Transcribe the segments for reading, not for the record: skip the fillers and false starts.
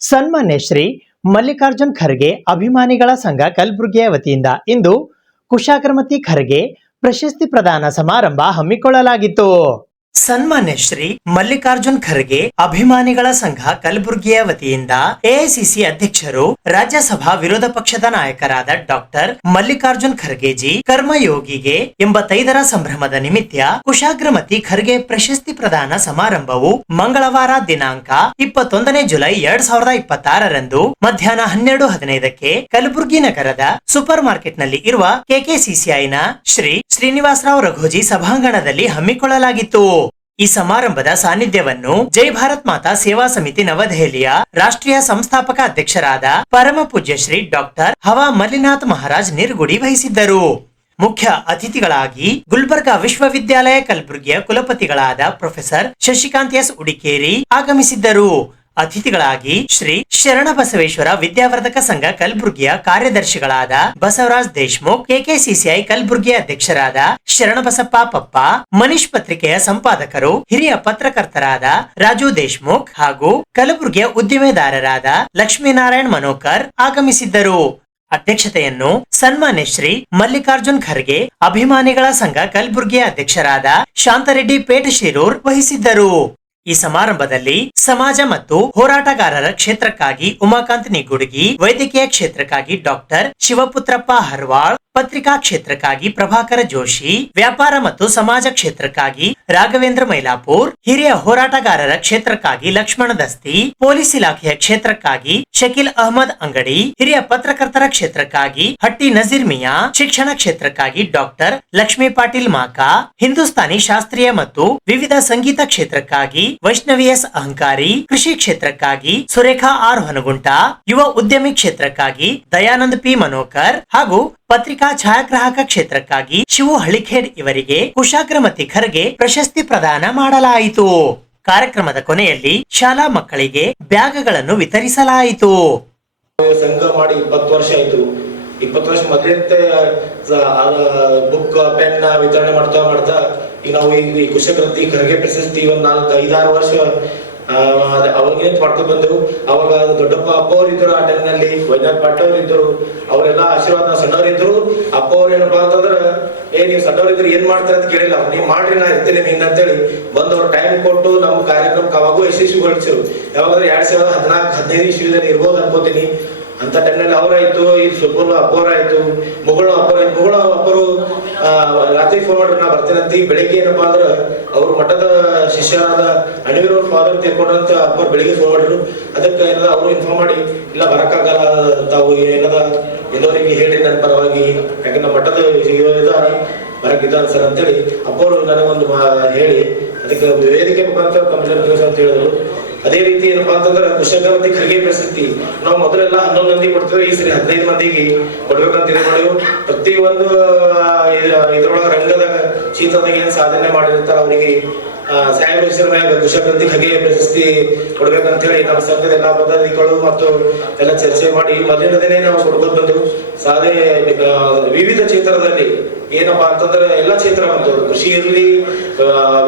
ಸನ್ಮಾನ್ಯ ಶ್ರೀ ಮಲ್ಲಿಕಾರ್ಜುನ್ ಖರ್ಗೆ ಅಭಿಮಾನಿಗಳ ಸಂಘ ಕಲಬುರಗಿಯ ವತಿಯಿಂದ ಇಂದು ಕುಶಾಗ್ರಮತಿ ಖರ್ಗೆ ಪ್ರಶಸ್ತಿ ಪ್ರದಾನ ಸಮಾರಂಭ ಹಮ್ಮಿಕೊಳ್ಳಲಾಗಿತ್ತು. ಸನ್ಮಾನ್ಯ ಶ್ರೀ ಮಲ್ಲಿಕಾರ್ಜುನ್ ಖರ್ಗೆ ಅಭಿಮಾನಿಗಳ ಸಂಘ ಕಲಬುರಗಿಯ ವತಿಯಿಂದ ಎಐಸಿಸಿ ಅಧ್ಯಕ್ಷರು ರಾಜ್ಯಸಭಾ ವಿರೋಧ ಪಕ್ಷದ ನಾಯಕರಾದ ಡಾಕ್ಟರ್ ಮಲ್ಲಿಕಾರ್ಜುನ್ ಖರ್ಗೆಜಿ ಕರ್ಮಯೋಗಿಗೆ 85ರ ಸಂಭ್ರಮದ ನಿಮಿತ್ತ ಕುಶಾಗ್ರಮತಿ ಖರ್ಗೆ ಪ್ರಶಸ್ತಿ ಪ್ರದಾನ ಸಮಾರಂಭವು ಮಂಗಳವಾರ ದಿನಾಂಕ 21 ಜುಲೈ 2026ರಂದು ಮಧ್ಯಾಹ್ನ 12:15ಕ್ಕೆ ಕಲಬುರಗಿ ನಗರದ ಸೂಪರ್ ಮಾರ್ಕೆಟ್ ನಲ್ಲಿ ಇರುವ ಕೆಕೆಸಿಸಿಐನ ಶ್ರೀ ಶ್ರೀನಿವಾಸರಾವ್ ರಘೋಜಿ ಸಭಾಂಗಣದಲ್ಲಿ ಹಮ್ಮಿಕೊಳ್ಳಲಾಗಿತ್ತು. ಈ ಸಮಾರಂಭದ ಸಾನ್ನಿಧ್ಯವನ್ನು ಜೈ ಭಾರತ್ ಮಾತಾ ಸೇವಾ ಸಮಿತಿ ನವದೆಹಲಿಯ ರಾಷ್ಟ್ರೀಯ ಸಂಸ್ಥಾಪಕ ಅಧ್ಯಕ್ಷರಾದ ಪರಮ ಪೂಜ್ಯ ಶ್ರೀ ಡಾಕ್ಟರ್ ಹವಾ ಮಲ್ಲಿನಾಥ್ ಮಹಾರಾಜ್ ನಿರ್ಗುಡಿ ವಹಿಸಿದ್ದರು. ಮುಖ್ಯ ಅತಿಥಿಗಳಾಗಿ ಗುಲ್ಬರ್ಗಾ ವಿಶ್ವವಿದ್ಯಾಲಯ ಕಲಬುರಗಿಯ ಕುಲಪತಿಗಳಾದ ಪ್ರೊಫೆಸರ್ ಶಶಿಕಾಂತ್ ಎಸ್ ಉಡಿಕೇರಿ ಆಗಮಿಸಿದ್ದರು. ಅತಿಥಿಗಳಾಗಿ ಶ್ರೀ ಶರಣಬಸವೇಶ್ವರ ವಿದ್ಯಾವರ್ಧಕ ಸಂಘ ಕಲಬುರಗಿಯ ಕಾರ್ಯದರ್ಶಿಗಳಾದ ಬಸವರಾಜ್ ದೇಶಮುಖ್, ಕೆಕೆಸಿಸಿಐ ಕಲಬುರಗಿಯ ಅಧ್ಯಕ್ಷರಾದ ಶರಣಬಸಪ್ಪ ಪಪ್ಪ, ಮನೀಶ್ ಪತ್ರಿಕೆಯ ಸಂಪಾದಕರು ಹಿರಿಯ ಪತ್ರಕರ್ತರಾದ ರಾಜು ದೇಶಮುಖ್ ಹಾಗೂ ಕಲಬುರಗಿಯ ಉದ್ದಿಮೆದಾರರಾದ ಲಕ್ಷ್ಮೀನಾರಾಯಣ್ ಮನೋಕರ್ ಆಗಮಿಸಿದ್ದರು. ಅಧ್ಯಕ್ಷತೆಯನ್ನು ಸನ್ಮಾನ್ಯ ಶ್ರೀ ಮಲ್ಲಿಕಾರ್ಜುನ್ ಖರ್ಗೆ ಅಭಿಮಾನಿಗಳ ಸಂಘ ಕಲಬುರಗಿಯ ಅಧ್ಯಕ್ಷರಾದ ಶಾಂತರೆಡ್ಡಿ ಪೇಟ ಶಿರೂರ್ ವಹಿಸಿದ್ದರು. ಈ ಸಮಾರಂಭದಲ್ಲಿ ಸಮಾಜ ಮತ್ತು ಹೋರಾಟಗಾರರ ಕ್ಷೇತ್ರಕ್ಕಾಗಿ ಉಮಾಕಾಂತ್ ನಿಗುಡ್ಗಿ, ವೈದ್ಯಕೀಯ ಕ್ಷೇತ್ರಕ್ಕಾಗಿ ಡಾಕ್ಟರ್ ಶಿವಪುತ್ರಪ್ಪ ಹರ್ವಾಳ್, ಪತ್ರಿಕಾ ಕ್ಷೇತ್ರಕ್ಕಾಗಿ ಪ್ರಭಾಕರ ಜೋಶಿ, ವ್ಯಾಪಾರ ಮತ್ತು ಸಮಾಜ ಕ್ಷೇತ್ರಕ್ಕಾಗಿ ರಾಘವೇಂದ್ರ ಮೈಲಾಪುರ್, ಹಿರಿಯ ಹೋರಾಟಗಾರರ ಕ್ಷೇತ್ರಕ್ಕಾಗಿ ಲಕ್ಷ್ಮಣ ದಸ್ತಿ, ಪೊಲೀಸ್ ಇಲಾಖೆಯ ಕ್ಷೇತ್ರಕ್ಕಾಗಿ ಶಕೀಲ್ ಅಹಮದ್ ಅಂಗಡಿ, ಹಿರಿಯ ಪತ್ರಕರ್ತರ ಕ್ಷೇತ್ರಕ್ಕಾಗಿ ಹಟ್ಟಿ ನಜೀರ್ ಮಿಯಾ, ಶಿಕ್ಷಣ ಕ್ಷೇತ್ರಕ್ಕಾಗಿ ಡಾಕ್ಟರ್ ಲಕ್ಷ್ಮೀ ಪಾಟೀಲ್ ಮಾಕಾ, ಹಿಂದೂಸ್ತಾನಿ ಶಾಸ್ತ್ರೀಯ ಮತ್ತು ವಿವಿಧ ಸಂಗೀತ ಕ್ಷೇತ್ರಕ್ಕಾಗಿ ವೈಷ್ಣವಿ ಎಸ್ ಅಹಂಕಾರಿ, ಕೃಷಿ ಕ್ಷೇತ್ರಕ್ಕಾಗಿ ಸುರೇಖಾ ಆರ್ ಹೊನಗುಂಟ, ಯುವ ಉದ್ಯಮಿ ಕ್ಷೇತ್ರಕ್ಕಾಗಿ ದಯಾನಂದ್ ಪಿ ಮನೋಕರ್ ಹಾಗೂ ಪತ್ರಿಕಾ ಛಾಯಾಗ್ರಾಹಕ ಕ್ಷೇತ್ರಕ್ಕಾಗಿ ಶಿವು ಹಳಿಖೇಡ್ ಇವರಿಗೆ ಕುಶಾಗ್ರಮತಿ ಖರ್ಗೆ ಪ್ರಶಸ್ತಿ ಪ್ರದಾನ ಮಾಡಲಾಯಿತು. ಕಾರ್ಯಕ್ರಮದ ಕೊನೆಯಲ್ಲಿ ಶಾಲಾ ಮಕ್ಕಳಿಗೆ ಬ್ಯಾಗ್ಗಳನ್ನು ವಿತರಿಸಲಾಯಿತು. ಸಂಘ ಮಾಡಿ 20 ವರ್ಷ ಆಯ್ತು. 20 ವರ್ಷ ಮೊದಲೇ ಬುಕ್ ಪೆನ್ ವಿತರಣೆ ಮಾಡ್ತಾ ಈಗ ನಾವು ಈ ಕುಶಾಗ್ರಮತಿ ಖರ್ಗೆ ಪ್ರಶಸ್ತಿ ಒಂದ್ 4-5-6 ವರ್ಷ ಅವಾಗೇನ್ ಮಾಡ್ಕೊಂಡ್ ಬಂದೆವು. ಅವಾಗ ದೊಡ್ಡಪ್ಪ ಅಪ್ಪ ಅವ್ರು ಇದ್ರು, ಆ ಟೈಮ್ ನಲ್ಲಿ ವೈದ್ಯನಾಥ್ ಪಾಟ್ ಅವ್ರು ಇದ್ರು, ಅವರೆಲ್ಲ ಆಶೀರ್ವಾದ ಸಣ್ಣವ್ರು ಅಪ್ಪ ಅವ್ರು ಏನಪ್ಪಾ ಅಂತಂದ್ರ ನೀವ್ ಸಣ್ಣವ್ರು ಇದ್ರು ಏನ್ ಮಾಡ್ತಾರೆ ಅಂತ ಕೇಳಿಲ್ಲ, ನೀವ್ ಮಾಡ್ರಿ ನಾ ಇರ್ತೇನೆ ಹಿಂಗ ಅಂತೇಳಿ ಬಂದ್ ಅವ್ರು ಟೈಮ್ ಕೊಟ್ಟು ನಮ್ಮ ಕಾರ್ಯಕ್ರಮಕ್ಕೆ ಅವಾಗೂ ಯಶಸ್ವಿಗೊಳಿಸಿರು. ಯಾವಾಗಂದ್ರೆ 2014-15 ಇಸ್ವಿದಲ್ಲಿ ಇರ್ಬೋದು ಅನ್ಕೋತೀನಿ. ಅಂತ ಟೈಮ್ನಲ್ಲಿ ಅವರಾಯ್ತು, ಈ ಸುಬ್ಬುಲ್ ಅಪ್ಪರಾಯ್ತು, ಮುಗಳು ಅಪ್ಪರು ರಾತ್ರಿ ಫೋನ್ ಮಾಡ್ರಿ ನಾ ಬರ್ತೇನಂತ. ಈ ಬೆಳಿಗ್ಗೆ ಏನಪ್ಪಾ ಅಂದ್ರ ಅವ್ರ ಮಠದ ಶಿಷ್ಯರಾದ ಅಣಿವಿರ ಫಾದರ್ ತೀರ್ಕೊಂಡ್ರಂತ ಅಪ್ಪ ಬೆಳಿಗ್ಗೆ ಫೋನ್ ಮಾಡಿದ್ರು. ಅದಕ್ಕೆ ಏನದ ಅವರು ಇನ್ಫಾರ್ಮ್ ಮಾಡಿ ಇಲ್ಲ ಬರಕ್ಕಾಗಲ್ಲ, ತಾವು ಏನದ ಎಲ್ಲವರಿಗೆ ಹೇಳಿ ನನ್ನ ಪರವಾಗಿ, ಯಾಕಂದ್ರೆ ಮಠದ ಬರಕ್ಕಿದ್ದಾನೆ ಸರ್ ಅಂತೇಳಿ ಅಪ್ಪವರು ನನಗೊಂದು ಹೇಳಿ ಅದಕ್ಕೆ ವೇದಿಕೆ ಮುಖಾಂತರ ಕಂಪ್ಲೇಂಟ್ ಅಂತ ಹೇಳಿದ್ರು. ಅದೇ ರೀತಿ ಏನಪ್ಪಾ ಅಂತಂದ್ರೆ ಕುಶಾಗ್ರಮತಿ ಖರ್ಗೆ ಪ್ರಶಸ್ತಿ ನಾವು ಮೊದಲೆಲ್ಲ 11 ಮಂದಿ ಕೊಡ್ತೇವೆ, ಈ ಸರಿ 15 ಮಂದಿಗೆ ಕೊಡ್ಬೇಕಂತ ಇದು ಮಾಡಿವು. ಪ್ರತಿಯೊಂದು ಇದ್ರೊಳಗ ರಂಗದ ಕ್ಷೇತ್ರದಾಗ ಏನ್ ಸಾಧನೆ ಮಾಡಿರ್ತಾರ ಅವರಿಗೆ ಸಾಹೇಬ್ರ ಹೆಸರ ಮ್ಯಾಗ ಕುಶಾಗ್ರಮತಿ ಖರ್ಗೆ ಪ್ರಶಸ್ತಿ ಕೊಡ್ಬೇಕಂತ ಹೇಳಿ ನಮ್ಮ ಸಂಘದ ಎಲ್ಲಾ ಪದಾಧಿಕಾರಿಗಳು ಮತ್ತು ಎಲ್ಲ ಚರ್ಚೆ ಮಾಡಿ ಮೊದಲಿನ ದಿನೇ ನಾವು ಕೊಡ್ಬೋದು ಬಂದು ಸಾಧೆ ವಿವಿಧ ಕ್ಷೇತ್ರದಲ್ಲಿ ಏನಪ್ಪಾ ಅಂತಂದ್ರೆ ಎಲ್ಲಾ ಕ್ಷೇತ್ರ ಬಂತು, ಕೃಷಿ ಇರ್ಲಿ,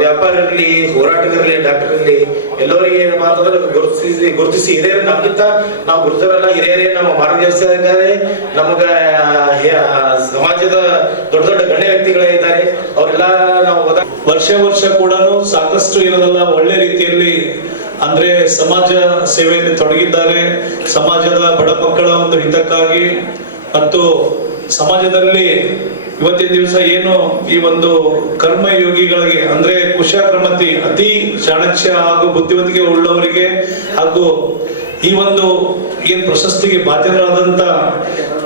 ವ್ಯಾಪಾರ ಇರ್ಲಿ, ಹೋರಾಟಗಾರಲಿ, ಡಾಕ್ಟರ್ ಇರ್ಲಿ, ಎಲ್ಲರಿಗೆ ಏನಪ್ಪಾ ಅಂತಂದ್ರೆ ಗುರುತಿಸಿ ಹಿರಿಯರು ನಮ್ಗಿಂತ ನಾವು ಗುರುತರಲ್ಲ, ಹಿರಿಯರೇ ನಮ್ಮ ಮಾರ್ಗದರ್ಶಕರೇ, ನಮಗ ಸಮಾಜದ ದೊಡ್ಡ ಗಣ್ಯ ವ್ಯಕ್ತಿಗಳೇ ಇದ್ದಾರೆ. ಅವರೆಲ್ಲ ನಾವು ವರ್ಷ ಕೂಡ ಸಾಕಷ್ಟು ಇರೋದಲ್ಲ ಒಳ್ಳೆ ರೀತಿಯಲ್ಲಿ ಅಂದ್ರೆ ಸಮಾಜ ಸೇವೆಯಲ್ಲಿ ತೊಡಗಿದ್ದಾರೆ. ಸಮಾಜದ ಬಡ ಮಕ್ಕಳ ಒಂದು ಹಿತಕ್ಕಾಗಿ ಮತ್ತು ಸಮಾಜದಲ್ಲಿ ಇವತ್ತಿನ ದಿವಸ ಏನು ಈ ಒಂದು ಕರ್ಮಯೋಗಿಗಳಿಗೆ ಅಂದ್ರೆ ಕುಶಾಗ್ರಮತಿ ಅತಿ ಚಾಣಕ್ಯ ಹಾಗೂ ಬುದ್ಧಿವಂತಿಕೆ ಉಳ್ಳವರಿಗೆ ಹಾಗೂ ಈ ಒಂದು ಏನ್ ಪ್ರಶಸ್ತಿಗೆ ಬಾಧ್ಯರಾದಂತ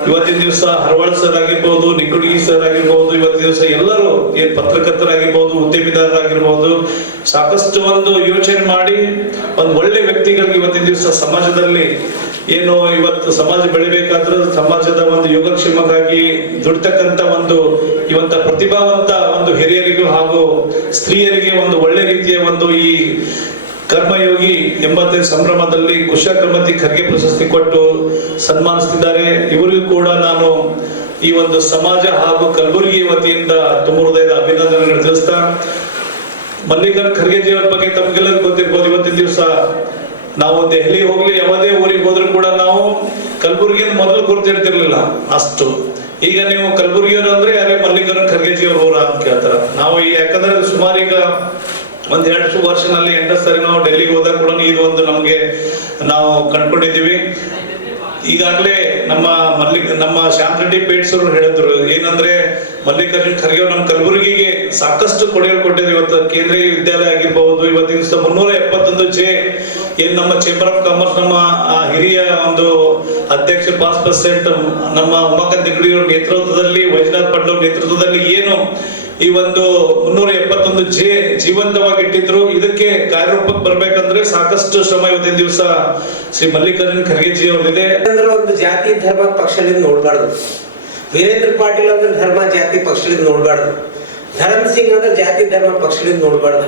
ಇವತ್ತಿನ ದಿವಸ ಹರವಾಳ್ ಸರ್ ಆಗಿರ್ಬೋದು, ನಿಗುಡ್ಗಿ ಸರ್ ಆಗಿರ್ಬೋದು, ಇವತ್ತಿನ ದಿವಸ ಎಲ್ಲರೂ ಏನ್ ಪತ್ರಕರ್ತರಾಗಿರ್ಬೋದು, ಉದ್ಯಮಿದಾರರಾಗಿರ್ಬೋದು, ಸಾಕಷ್ಟು ಒಂದು ಯೋಚನೆ ಮಾಡಿ ಒಂದು ಒಳ್ಳೆ ವ್ಯಕ್ತಿಗಳಿಗೆ ಇವತ್ತಿನ ದಿವಸ ಸಮಾಜದಲ್ಲಿ ಏನು ಇವತ್ತು ಸಮಾಜ ಬೆಳಿಬೇಕಾದ್ರೂ ಸಮಾಜದ ಒಂದು ಯೋಗಕ್ಷೇಮಕ್ಕಾಗಿ ದುಡ್ತಕ್ಕಂತ ಒಂದು ಇವತ್ತ ಪ್ರತಿಭಾವಂತ ಒಂದು ಹಿರಿಯರಿಗೂ ಹಾಗೂ ಸ್ತ್ರೀಯರಿಗೆ ಒಂದು ಒಳ್ಳೆ ರೀತಿಯ ಒಂದು ಈ ಕರ್ಮಯೋಗಿ 85 ಸಂಭ್ರಮದಲ್ಲಿ ಕುಶಾಗ್ರಮತಿ ಖರ್ಗೆ ಪ್ರಶಸ್ತಿ ಕೊಟ್ಟು ಸನ್ಮಾನಿಸುತ್ತಿದ್ದಾರೆ. ಇವರಿಗೂ ಕೂಡ ನಾನು ಈ ಒಂದು ಸಮಾಜ ಹಾಗೂ ಕಲಬುರಗಿ ವತಿಯಿಂದ ತುಂಬ ಹೃದಯದ ಅಭಿನಂದನೆಗಳು ತಿಳಿಸ್ತಾ, ಮಲ್ಲಿಕಾರ್ಜುನ್ ಖರ್ಗೆಜಿ ಅವರ ಬಗ್ಗೆ ತಮಗೆಲ್ಲರಿಗೂ ಗೊತ್ತಿರ್ಬೋದು. ಇವತ್ತಿನ ದಿವಸ ನಾವು ದೆಹಲಿ ಹೋಗ್ಲಿ, ಯಾವುದೇ ಊರಿಗೆ ಗುರುತಿರ್ತಿರ್ಲಿಲ್ಲ ಅಷ್ಟು. ಈಗ ನೀವು ಕಲಬುರಗಿಯವರು ಅಂದ್ರೆ ಯಾರೇ ಮಲ್ಲಿಕಾರ್ಜುನ ಖರ್ಗೆಜಿ ಅವ್ರ ಊರ ಅಂತ ಕೇಳ್ತಾರ. ನಾವು ಯಾಕಂದ್ರೆ ಸುಮಾರು ಈಗ ಒಂದ್ 2 ವರ್ಷನಲ್ಲಿ 8 ಸರಿ ನಾವು ಡೆಲ್ಲಿಗೆ ಹೋದಾಗ ಕೂಡ ಇದು ಒಂದು ನಮ್ಗೆ ನಾವು ಕಂಡ್ಕೊಂಡಿದೀವಿ. ಈಗಾಗಲೇ ನಮ್ಮ ಶ್ಯಾಮ್ ರೆಡ್ಡಿ ಪೇಟ್ಸ್ ಅವರು ಹೇಳಿದ್ರು ಏನಂದ್ರೆ ಮಲ್ಲಿಕಾರ್ಜುನ ಖರ್ಗೆ ನಮ್ಮ ಕಲಬುರಗಿಗೆ ಸಾಕಷ್ಟು ಕೊಡುಗೆ ಕೊಟ್ಟಿದ್ರು. ಇವತ್ತು ಕೇಂದ್ರೀಯ ವಿದ್ಯಾಲಯ ಆಗಿರ್ಬಹುದು, ಇವತ್ತಿನ ದಿವಸ 371 ಏನ್ ನಮ್ಮ ಚೇಂಬರ್ ಆಫ್ ಕಾಮರ್ಸ್ ನಮ್ಮ ಹಿರಿಯ ಒಂದು ಅಧ್ಯಕ್ಷ ಪಾಸ್ ಪ್ರೆಸಿಡೆಂಟ್ ನಮ್ಮ ಉಮಾಕಾಂತ್ ಹೆಗಡೆ ಅವರ ನೇತೃತ್ವದಲ್ಲಿ, ವೈಜನಾಥ್ ಪಾಟೀಲ್ ಅವರ ನೇತೃತ್ವದಲ್ಲಿ ಏನು ಈ ಒಂದು 371 ಜೀವಂತವಾಗಿ ಇಟ್ಟಿದ್ರು. ಇದಕ್ಕೆ ಕಾರ್ಯರೂಪಕ್ಕೆ ಬರ್ಬೇಕಂದ್ರೆ ಸಾಕಷ್ಟು ಶ್ರಮ ಇವತ್ತಿನ ದಿವಸ ಶ್ರೀ ಮಲ್ಲಿಕಾರ್ಜುನ ಖರ್ಗೆಜಿ ಅವರಿದೆ. ಅಂದ್ರೆ ಒಂದು ಜಾತಿ ಧರ್ಮ ಪಕ್ಷದಿಂದ ನೋಡ್ಬಾರ್ದು. ವೀರೇಂದ್ರ ಪಾಟೀಲ್ ಅಂದ್ರೆ ಧರ್ಮ ಜಾತಿ ಪಕ್ಷದಿಂದ ನೋಡ್ಬಾರ್ದು. ಧರಮ್ ಸಿಂಗ್ ಅಂದ್ರೆ ಜಾತಿ ಧರ್ಮ ಪಕ್ಷದಿಂದ ನೋಡ್ಬಾರ್ದು.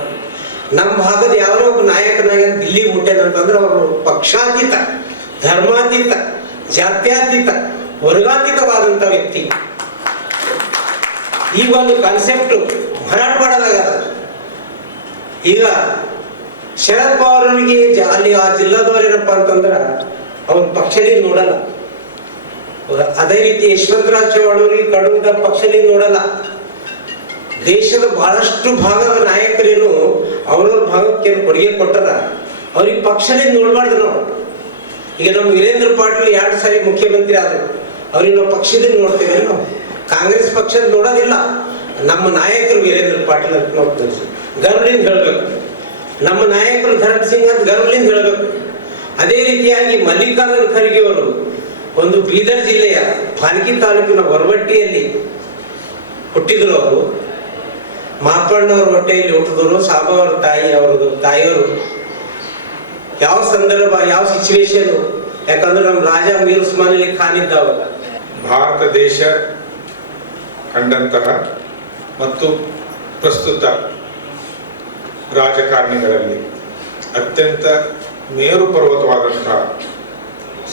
ನಮ್ಮ ಭಾಗದ ಯಾರೋ ಒಬ್ಬ ನಾಯಕನಾಗಿ ದಿಲ್ಲಿ ಮುಟ್ಟೇನಂತಂದ್ರೆ ಅವರು ಪಕ್ಷಾತೀತ, ಧರ್ಮಾತೀತ, ಜಾತ್ಯಾತೀತ, ವರ್ಗಾತೀತವಾದಂತ ವ್ಯಕ್ತಿ. ಈ ಒಂದು ಕಾನ್ಸೆಪ್ಟ್ ಮರಾಠವಾಡದಾಗ ಈಗ ಶರದ್ ಪವಾರ್ ಅವರಿಗೆ ಅಲ್ಲಿ ಆ ಜಿಲ್ಲಾದವರೇನಪ್ಪ ಅಂತಂದ್ರ ಅವ್ರ ಪಕ್ಷದಿಂದ ನೋಡಲ್ಲ. ಅದೇ ರೀತಿ ಯಶವಂತರಾವ್ ಚವ್ಹಾಣ್ ಅವರಿಗೆ ಕಡೂದ ಪಕ್ಷದಿಂದ ನೋಡಲ್ಲ. ದೇಶದ ಬಹಳಷ್ಟು ಭಾಗದ ನಾಯಕರೇನು ಅವ್ರವ್ರ ಭಾಗಕ್ಕೆ ಕೊಡುಗೆ ಕೊಟ್ಟರ, ಅವ್ರಿಗೆ ಪಕ್ಷದಿಂದ ನೋಡ್ಬಾರ್ದು ನಾವು. ಈಗ ನಮ್ಮ ವೀರೇಂದ್ರ ಪಾಟೀಲ್ 2 ಸಾರಿ ಮುಖ್ಯಮಂತ್ರಿ ಆದ್ರು, ಅವ್ರಿಗೆ ನಾವು ಪಕ್ಷದಿಂದ ನೋಡ್ತೇವೆ. ನಾವು ಕಾಂಗ್ರೆಸ್ ಪಕ್ಷದ ನೋಡೋದಿಲ್ಲ. ನಮ್ಮ ನಾಯಕರು ವೀರೇಂದ್ರ ಪಾಟೀಲ್ ಅಂತ ನಾವು ಗರ್ವಲಿಂದ ಹೇಳ್ಬೇಕು. ನಮ್ಮ ನಾಯಕರು ಧರಮ್ ಸಿಂಗ್ ಅಂತ ಗರ್ವಲಿಂದ ಹೇಳ್ಬೇಕು. ಅದೇ ರೀತಿಯಾಗಿ ಮಲ್ಲಿಕಾರ್ಜುನ ಖರ್ಗೆ ಅವರು ಒಂದು ಬೀದರ್ ಜಿಲ್ಲೆಯ ಭಾಲ್ಕಿ ತಾಲೂಕಿನ ಹೊರವಟ್ಟಿಯಲ್ಲಿ ಹುಟ್ಟಿದ್ರು. ಅವರು ಮಾಪಣ್ಣವ್ರ ಹೊಟ್ಟೆಯಲ್ಲಿ ಹುಟ್ಟಿದ್ರು. ಸಾಬಾ ಅವ್ರ ತಾಯಿಯವರು ಯಾವ ಸಂದರ್ಭ, ಯಾವ ಸಿಚುವೇಶನ್, ಯಾಕಂದ್ರೆ ನಮ್ಮ ರಾಜ ಮೀರ್ ಉಸ್ಮಾನ್ ಅಲಿ ಖಾನ್ ಇದ್ದಾವಾಗ ಭಾರತ ದೇಶ ಕಂಡಂತಹ ಮತ್ತು ಪ್ರಸ್ತುತ ರಾಜಕಾರಣಿಗಳಲ್ಲಿ ಅತ್ಯಂತ ಮೇರು ಪರ್ವತವಾದಂತಹ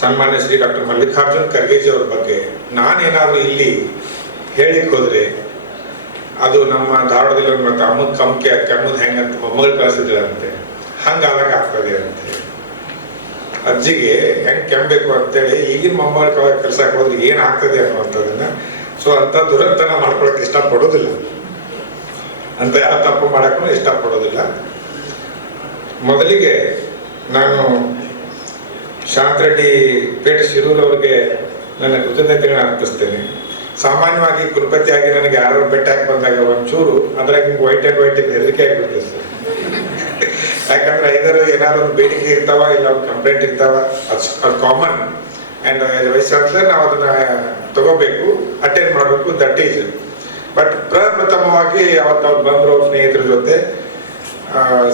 ಸನ್ಮಾನ್ಯ ಶ್ರೀ ಡಾಕ್ಟರ್ ಮಲ್ಲಿಕಾರ್ಜುನ ಖರ್ಗೆಜಿ ಅವ್ರ ಬಗ್ಗೆ ನಾನೇನಾದರೂ ಇಲ್ಲಿ ಹೇಳಿಕ್ ಹೋದ್ರೆ ಅದು ನಮ್ಮ ಧಾರವಾಡದಲ್ಲಿ ಒಂದು ಮತ್ತೆ ಕೆಮ್ಮದ್ ಹೆಂಗಂತ ಮೊಮ್ಮಗಳು ಕಳಿಸಿದ್ರಂತೆ, ಹಂಗಾದಾಗ ಆಗ್ತದೆ ಅಂತ ಹೇಳಿ. ಅಜ್ಜಿಗೆ ಹೆಂಗ್ ಕೆಮ್ಮಬೇಕು ಅಂತೇಳಿ ಈಗಿನ ಮೊಮ್ಮಗಳ ಕಲ್ಸಕ್ಕೆ ಹೋದ್ರೆ ಏನಾಗ್ತದೆ ಅನ್ನುವಂಥದ್ದನ್ನ ಅಂತ ದುರಂತನ ಮಾಡ್ಕೊಳಕ್ ಇಷ್ಟಪಡೋದಿಲ್ಲ, ಅಂತ ಯಾವ ತಪ್ಪು ಮಾಡಕ್ಕೂ ಇಷ್ಟಪಡೋದಿಲ್ಲ. ಮೊದಲಿಗೆ ನಾನು ಶಾಂತ್ ರೆಡ್ಡಿ ಪೇಟ್ ಶಿರೂರ್ ಅವ್ರಿಗೆ ನನ್ನ ಕೃತಜ್ಞತೆಗಳನ್ನ ಅರ್ಪಿಸ್ತೇನೆ. ಸಾಮಾನ್ಯವಾಗಿ ಕುಲಪತಿಯಾಗಿ ನನಗೆ ಯಾರು ಬೆಟ್ಟಾಗಿ ಬಂದಾಗ ಒಂಚೂರು ಅದ್ರಾಗ ಹಿಂಗೆ ವೈಟ್ ಹೆದರಿಕೆ ಆಗಿಬಿಡ್ತದೆ ಸರ್. ಯಾಕಂದ್ರೆ ಐದಾರು ಏನಾದ್ರು ಒಂದು ಬೇಡಿಕೆ ಇರ್ತಾವ, ಇಲ್ಲ ಒಂದು ಕಂಪ್ಲೇಂಟ್ ಇರ್ತಾವ, ಅದು ಕಾಮನ್. ಆ್ಯಂಡ್ ವಯಸ್ಸಾದ್ರೆ ನಾವು ಅದನ್ನ ತಗೋಬೇಕು, ಅಟೆಂಡ್ ಮಾಡಬೇಕು, ದಟ್ ಈಸ್. ಬಟ್ ಪ್ರಪ್ರಥಮವಾಗಿ ಅವತ್ತು ಅವ್ರು ಬಂದರು ಅವ್ರ ಸ್ನೇಹಿತರ ಜೊತೆ,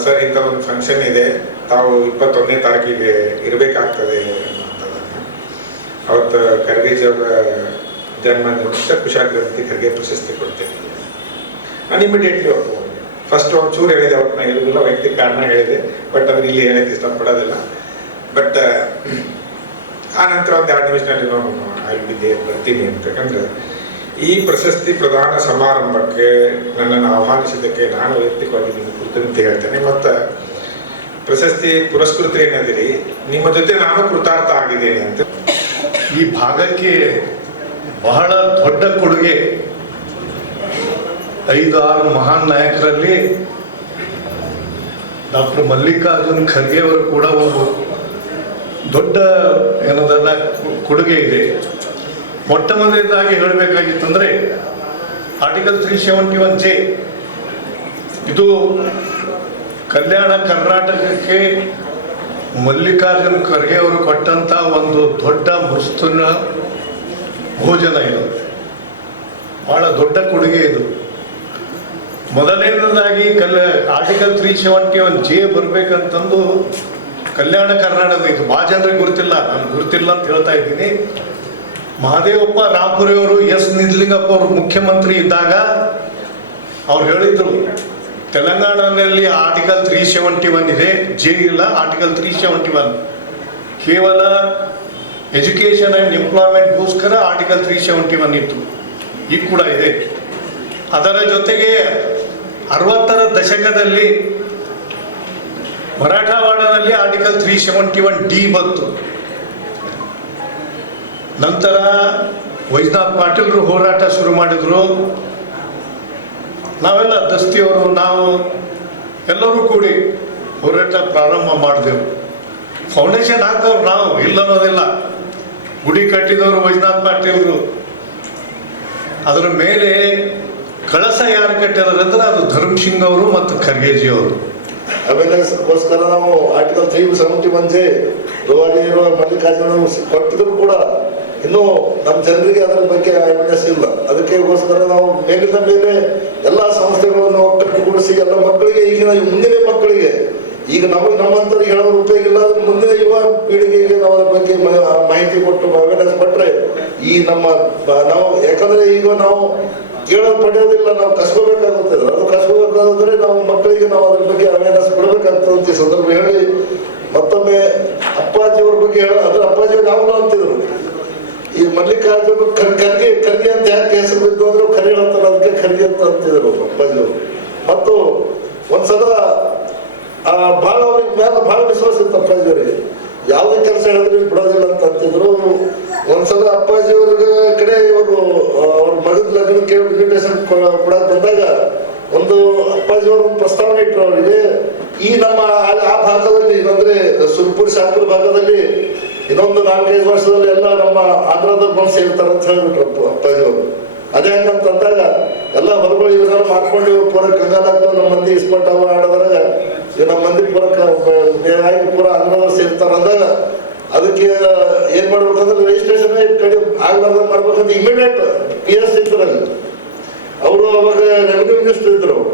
ಸರ್ ಇಂಥ ಒಂದು ಫಂಕ್ಷನ್ ಇದೆ, ತಾವು 21ನೇ ತಾರೀಕಿಗೆ ಇರಬೇಕಾಗ್ತದೆ ಅನ್ನೋಂಥದ್ದನ್ನು. ಅವತ್ತು ಖರ್ಗೆಜಿ ಅವರ ಜನ್ಮದಿನಕ್ಕೆ ಕುಶಾಗ್ರಮತಿ ಖರ್ಗೆ ಪ್ರಶಸ್ತಿ ಕೊಡ್ತೇನೆ. ನಾನು ಇಮಿಡಿಯೇಟ್ಲಿ ಒಪ್ಪಿಕೊಂಡೆ. ಫಸ್ಟ್ ಒಂಚೂರು ಹೇಳಿದೆ, ಅವತ್ತು ನಾನು ಹೇಳಿಲ್ಲ, ವೈಯಕ್ತಿಕ ಕಾರಣ ಹೇಳಿದೆ, ಬಟ್ ಅದನ್ನ ಇಲ್ಲಿ ಹೇಳಕ್ಕೆ ಇಷ್ಟಪಡೋದಿಲ್ಲ. ಬಟ್ ಆ ನಂತರ ಒಂದು 2 ನಿಮಿಷದಲ್ಲಿ ನಾನು ಅಲ್ಲಿ ಬರ್ತೀನಿ ಅಂತ. ಯಾಕಂದ್ರೆ ಈ ಪ್ರಶಸ್ತಿ ಪ್ರದಾನ ಸಮಾರಂಭಕ್ಕೆ ನನ್ನನ್ನು ಆಹ್ವಾನಿಸಿದ್ದಕ್ಕೆ ನಾನು ವೈಯಕ್ತಿಕವಾಗಿ ನಿಮಗೆ ಕೃತಜ್ಞತೆ ಹೇಳ್ತೇನೆ. ಮತ್ತು ಪ್ರಶಸ್ತಿ ಪುರಸ್ಕೃತರು ಏನಂದಿರಿ, ನಿಮ್ಮ ಜೊತೆ ನಾನು ಕೃತಾರ್ಥ ಆಗಿದ್ದೇನೆ ಅಂತ. ಈ ಭಾಗಕ್ಕೆ ಬಹಳ ದೊಡ್ಡ ಕೊಡುಗೆ 5-6 ಮಹಾನ್ ನಾಯಕರಲ್ಲಿ ಡಾಕ್ಟರ್ ಮಲ್ಲಿಕಾರ್ಜುನ ಖರ್ಗೆ ಅವರು ಕೂಡ ಒಂದು ದೊಡ್ಡ ಏನದಲ್ಲ ಕೊಡುಗೆ ಇದೆ. ಮೊಟ್ಟ ಮೊದಲನೇದಾಗಿ ಹೇಳಬೇಕಾಗಿತ್ತಂದ್ರೆ ಆರ್ಟಿಕಲ್ 371J ಇದು ಕಲ್ಯಾಣ ಕರ್ನಾಟಕಕ್ಕೆ ಮಲ್ಲಿಕಾರ್ಜುನ ಖರ್ಗೆ ಅವರು ಕೊಟ್ಟಂತ ಒಂದು ದೊಡ್ಡ ಮುಸ್ತಿನ ಭೋಜನ. ಇದು ಬಹಳ ದೊಡ್ಡ ಕೊಡುಗೆ. ಇದು ಮೊದಲನೇದಾಗಿ ಆರ್ಟಿಕಲ್ 371J ಬರ್ಬೇಕಂತಂದು ಕಲ್ಯಾಣ ಕರ್ನಾಟಕ, ಇದು ಭಾಳ ಜನರಿಗೆ ಗುರುತಿಲ್ಲ, ನಾನು ಗುರುತಿಲ್ಲ ಅಂತ ಹೇಳ್ತಾ ಇದ್ದೀನಿ. ಮಹದೇವಪ್ಪ ರಾಪುರಿ ಅವರು ನಿಜಲಿಂಗಪ್ಪ ಅವರು ಮುಖ್ಯಮಂತ್ರಿ ಇದ್ದಾಗ ಅವ್ರು ಹೇಳಿದ್ರು, ತೆಲಂಗಾಣದಲ್ಲಿ ಆರ್ಟಿಕಲ್ 371 ಇದೆ, J ಇಲ್ಲ, ಆರ್ಟಿಕಲ್ 371 ಕೇವಲ ಎಜುಕೇಷನ್ ಆ್ಯಂಡ್ ಎಂಪ್ಲಾಯ್ಮೆಂಟ್ಗೋಸ್ಕರ ಆರ್ಟಿಕಲ್ 371 ಇತ್ತು. ಈಗ ಕೂಡ ಇದೆ. ಅದರ ಜೊತೆಗೆ 60ರ ದಶಕದಲ್ಲಿ ಮರಾಠವಾಡದಲ್ಲಿ ಆರ್ಟಿಕಲ್ 371D ಬಂತು. ನಂತರ ವೈದ್ಯನಾಥ್ ಪಾಟೀಲ್ರು ಹೋರಾಟ ಶುರು ಮಾಡಿದ್ರು. ನಾವೆಲ್ಲ ದಸ್ತಿಯವರು ನಾವು ಎಲ್ಲರೂ ಕೂಡಿ ಹೋರಾಟ ಪ್ರಾರಂಭ ಮಾಡಿದೆವು. ಫೌಂಡೇಶನ್ ಹಾಕೋರು ನಾವು, ಇಲ್ಲ ಅನ್ನೋದಿಲ್ಲ. ಗುಡಿ ಕಟ್ಟಿದವರು ವೈದ್ಯನಾಥ್ ಪಾಟೀಲ್ರು. ಅದರ ಮೇಲೆ ಕಳಸ ಯಾರು ಕಟ್ಟಿದಾರಂದ್ರೆ ಅದು ಧರ್ಮ್ ಸಿಂಗ್ ಅವರು ಮತ್ತು ಖರ್ಗೆಜಿ ಅವರು. ಅವೇರ್ನೆಸ್ಗೋಸ್ಕರ ನಾವು ಆರ್ಟಿಕಲ್ 371 ರೋವಾಡಿ ಇರುವ ಮಲ್ಲಿಕಾರ್ಜುನ ಕೊಟ್ಟಿದ್ರು ಕೂಡ ಇನ್ನೂ ನಮ್ಮ ಜನರಿಗೆ ಅದರ ಬಗ್ಗೆ ಅವೇರ್ನೆಸ್ ಇಲ್ಲ. ಅದಕ್ಕೋಸ್ಕರ ನಾವು ಮೇಲಿನ ಮೇಲೆ ಎಲ್ಲ ಸಂಸ್ಥೆಗಳನ್ನು ಒಟ್ಟುಗೂಡಿಸಿ ಎಲ್ಲ ಮಕ್ಕಳಿಗೆ, ಈಗಿನ ಮುಂದಿನ ಮಕ್ಕಳಿಗೆ, ಈಗ ನಮಗೆ ನಮ್ಮಂತರಿಗೆ ಹೇಳೋದು ಉಪಯೋಗ ಇಲ್ಲ. ಮುಂದಿನ ಯುವ ಪೀಳಿಗೆಗೆ ನಾವು ಅದ್ರ ಬಗ್ಗೆ ಮಾಹಿತಿ ಕೊಟ್ಟು ಅವೇರ್ನೆಸ್ ಕೊಟ್ಟರೆ ಈ ನಾವು ಯಾಕಂದ್ರೆ ಈಗ ನಾವು ಕೇಳೋದು ಪಡೆಯೋದಿಲ್ಲ, ನಾವು ಕಸ್ಕೋಬೇಕಾಗುತ್ತದೆ. ಅದು ಕಸ್ಕೋಬೇಕಾದ್ರೆ ನಾವು ಮಕ್ಕಳಿಗೆ ನಾವು ಅದ್ರ ಬಗ್ಗೆ ಅವೇರ್ನೆಸ್ ಕೊಡಬೇಕಂತ ಈ ಸಂದರ್ಭ ಹೇಳಿ ಮತ್ತೊಮ್ಮೆ ಅಪ್ಪಾಜಿಯವ್ರ ಬಗ್ಗೆ ಅದ್ರ ಅಪ್ಪಾಜಿಯವ್ರು ಯಾವಾಗ ಅಂತಿದ್ರು, ಈ ಮಲ್ಲಿಕಾರ್ಜುನ ಖರ್ಗೆ ಅಂತ ಯಾಕೆ ಹೆಸರು ಬಿದ್ದು ಅಂದ್ರೆ ಖರ್ಗೆ ಹೇಳ್ತಾರೆ, ಅದಕ್ಕೆ ಖರ್ಗೆ ಅಂತ ಅಂತಿದ್ರು ಅಪ್ಪಾಜಿಯವರು. ಮತ್ತು ಒಂದ್ಸಲ ಬಹಳ ಅವ್ರಿಗೆ ಮೇಲೆ ಬಹಳ ವಿಶ್ವಾಸ ಇತ್ತು ಅಪ್ಪಾಜಿಯವರಿಗೆ. ಯಾವುದೇ ಕೆಲಸ ಹೇಳಿದ್ರೆ ಬಿಡೋದಿಲ್ಲ ಅಂತ ಅಂತಿದ್ರು. ಒಂದ್ಸಲ ಅಪ್ಪಾಜಿಯವ್ರ ಕಡೆ ಇವರು ಅವ್ರ ಮಗದ ಲಗ್ನಕ್ಕೆ ಇನ್ವಿಟೇಷನ್ ಕೊಡಕ್ ಬಂದಾಗ ಒಂದು ಅಪ್ಪಾಜಿಯವರು ಒಂದು ಪ್ರಸ್ತಾವನೆ ಇಟ್ಟರು ಅವರಿಗೆ, ಈ ನಮ್ಮ ಆ ಭಾಗದಲ್ಲಿ ಅಂದ್ರೆ ಸುರ್ಪುರ್ ಶಾಪುರ್ ಭಾಗದಲ್ಲಿ ಇನ್ನೊಂದು 4-5 ವರ್ಷದಲ್ಲಿ ಎಲ್ಲ ನಮ್ಮ ಆಂಧ್ರದವ್ರು ಬಂದು ಸೇರ್ತಾರೆ ಅಂತ ಹೇಳ್ಬಿಟ್ರು ಅಪ್ಪಾಜಿಯವರು. ಅದೇ ಹಂಗಂತಂದಾಗ ಎಲ್ಲ ಹೊರಗಳು ಇವನ್ನೆಲ್ಲ ಮಾಡ್ಕೊಂಡು ಇವ್ರು ಪೂರ ಕಂಗಾಲಾಗ್ತಾವ, ನಮ್ಮ ಮಂದಿ ಇಸ್ಪಟ್ ಆಡೋದ್ರಾಗ ನಮ್ಮ ಮಂದಿ ಪೂರ ಆಂಧ್ರದವ್ರು ಸೇರ್ತಾರ ಅಂದಾಗ ಅದಕ್ಕೆ ಏನ್ ಮಾಡ್ಬೇಕಂದ್ರೆ ರಿಜಿಸ್ಟ್ರೇಷನ್ ಕಡೆ ಆಗ್ಲಾರ್ದ ಮಾಡ್ಬೇಕಂತ ಇಮಿಡಿಯೇಟ್ PS ಇದ್ರಲ್ಲಿ ಅವರು ಅವಾಗ ರೆವಿನ್ಯೂ ಮಿನಿಸ್ಟರ್ ಇದ್ರು.